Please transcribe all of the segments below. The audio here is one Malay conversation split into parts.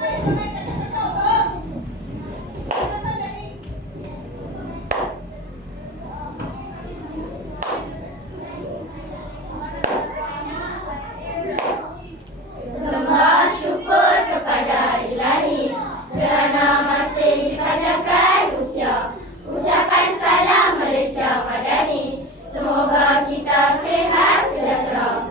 Sembah syukur kepada Ilahi kerana masih dipanjangkan usia. Ucapan salam Malaysia Madani. Semoga kita sihat sejahtera.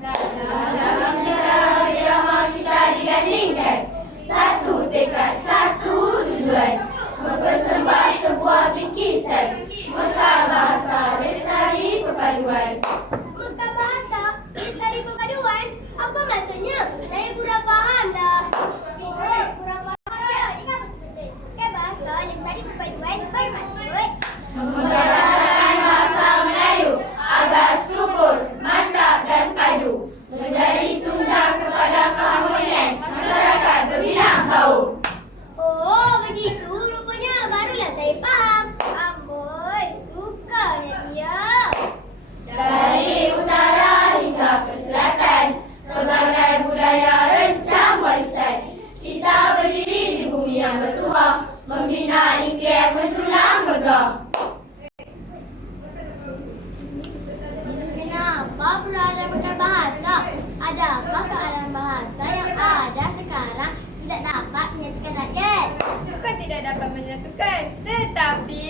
Dalam sejarah irama kita digandingkan, satu tekad, satu tujuan, mempersembah sebuah bingkisan, mekar bahasa lestari perpaduan. Mekar bahasa lestari perpaduan? Apa maksudnya? Saya kurang faham dah. Kurang faham ya? Mekar bahasa lestari perpaduan bermaksud membahaskan bahasa Melayu agar subur, mantap dan padu, menjadi tunjang kepada keharmonian masyarakat berbilang kaum. oh, begitu rupanya. Barulah saya faham. Amboi, sukanya dia. Dari utara hingga ke selatan, pelbagai budaya rencam warisan. Kita berdiri di bumi yang bertuah, membina iklim menjulang megah. Kenapa perlu ada mekar bahasa? Adakah keadaan bahasa yang ada sekarang tidak dapat menyatukan rakyat? Bukan tidak dapat menyatukan, tetapi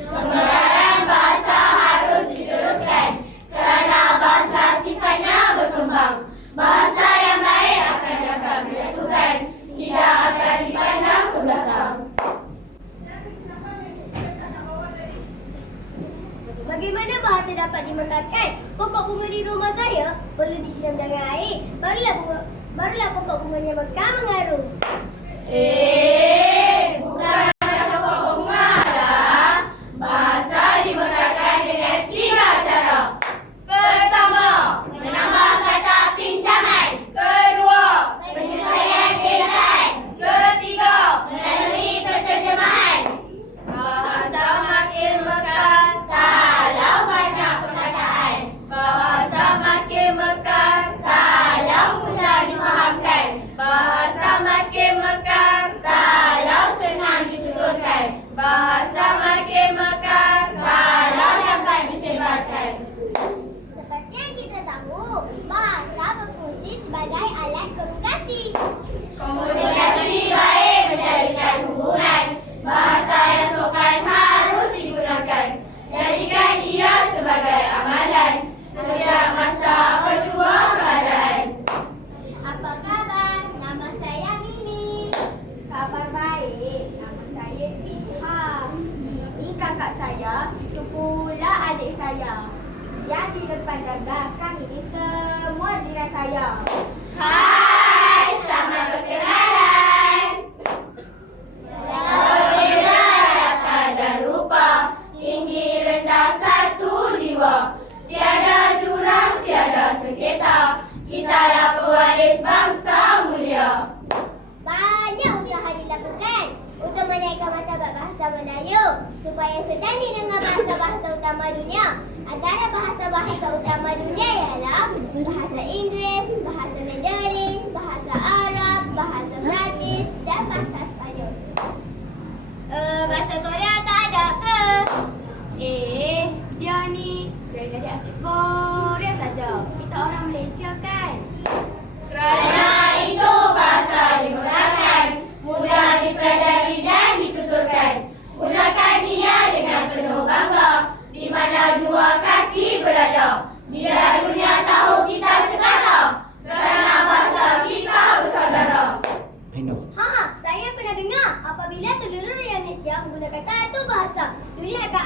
Kemekaran bahasa harus diteruskan kerana bahasa sifatnya berkembang. Bahasa yang baik akan dapat menyatukan, tidak akan dipandang ke belakang. Bagaimana bahasa dapat dimekarkan? Pokok bunga di rumah saya perlu disiram dengan air. Barulah pokok bunganya mekar mengarum. Bukan macam pokok bunga dah. Bahasa dimekarkan dengan 3 cara. Pertama, menambah kata pinjaman. Kedua, penyesuaian keadaan. Ketiga, melalui penterjemahan. Bahasa makin mekar kalau banyak perkataan. Bahasa makin mekar kalau mudah difahamkan. Bahasa makin mekar kalau senang dituturkan. Bahasa makin mekar kalau dapat disebarkan. Seperti yang kita tahu, bahasa berfungsi sebagai alat komunikasi. Komunikasi baik menjadikan hubungan. Bahasa yang sopan harus digunakan. Jadikan ia sebagai amalan setiap masa apa jua keadaan. Apa khabar? Nama saya Mimi. Kabar baik. Nama saya Ilham. Ini kakak saya, itu pula adik saya. Yang di depan dan belakang ini semua jiran saya. Hai, selamat berkenalan. Berbeza kata dan rupa, tinggi rendah satu jiwa. Tiada jurang, tiada sengketa, kitalah pewaris bangsa mulia. Banyak usaha dilakukan untuk menaikkan martabat bahasa Melayu supaya setanding dengan bahasa-bahasa utama dunia. Antara bahasa-bahasa utama dunia ialah bahasa Inggeris, bahasa Mandarin, bahasa Arab, bahasa Perancis dan bahasa Sepanyol. Bahasa Korea tak ada ke? Dia ni dari asyik Korea saja. Kita orang Malaysia kan? Kerana itu bahasa digunakan, mudah dipelajari dan dituturkan. Gunakan ia dengan penuh bangga, di mana jua kaki berada. Biar dunia tahu kita sekala, kerana bahasa kita bersaudara. Saya pernah dengar apabila seluruh rakyat Malaysia menggunakan satu bahasa, dunia akan